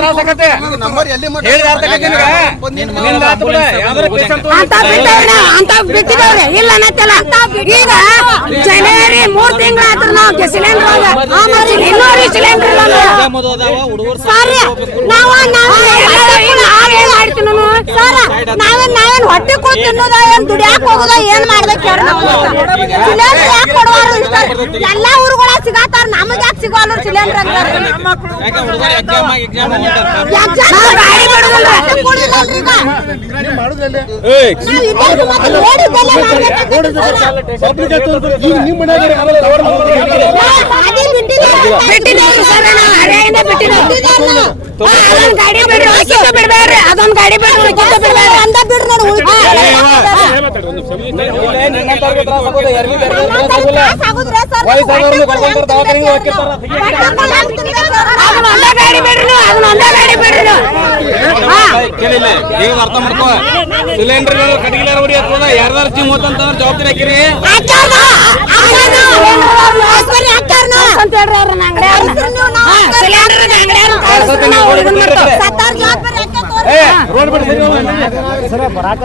ತ್ರಾಸ ಆಗತ್ತೆ ಅಂತ ಬಿಟ್ಟಿದವ್ರೆ ಇಲ್ಲ ಅನ್ನತ್ತಲ್ಲ. ಈಗ ಜನವರಿ 3 ತಿಂಗಳಾದ್ರೂ ನಾವು ಸಿಲಿಂಡರ್ ಇನ್ನೂರು ಸಿಲಿಂಡರ್ ನಾವೇನ್ ಹೊಟ್ಟೆ ಕೂತ್ ತಿನ್ನೋದ ಏನ್ ದುಡಿಯಾಕ ಹೋಗೋದ ಏನ್ ಮಾಡ್ಬೇಕು ಸಿಲಿಂಡರ್ ಯಾಕೆ ಕೊಡುವಾರು ಎಲ್ಲಾ ಊರುಗಳ ಸಿಗತ್ತಾರ ನಮಗ್ ಯಾಕೆ ಸಿಗೋಲ್ಲ ಸಿಲಿಂಡರ್ ಗಾಡಿ ಬಿಡ್ಬೇಡ್ರಿ ಅದೊಂದ್ ಗಾಡಿ ಬಿಡ್ರಿ ಅಂದ ಬಿಡ್ರಿ ಗಾಡಿ ಬಿಡ್ರಿ ಅದನ್ನೊಂದ ಗಾಡಿ ಬಿಡ್ರಿ ಈಗ ಅರ್ಥ ಮಾಡ್ಕೋ ಸಿಲಿಂಡರ್ ಕಟ್ಟಿಗೆ ಹೊಡಿ ಆಗ್ತದ ಯಾರ್ದಾರ ಜೀವ ಹೋತಂತಂದ್ರ ಜವಾಬ್ದಾರಿ ಹಾಕಿರಿ ರೋಡ್ ಬಿಡ್ರಿ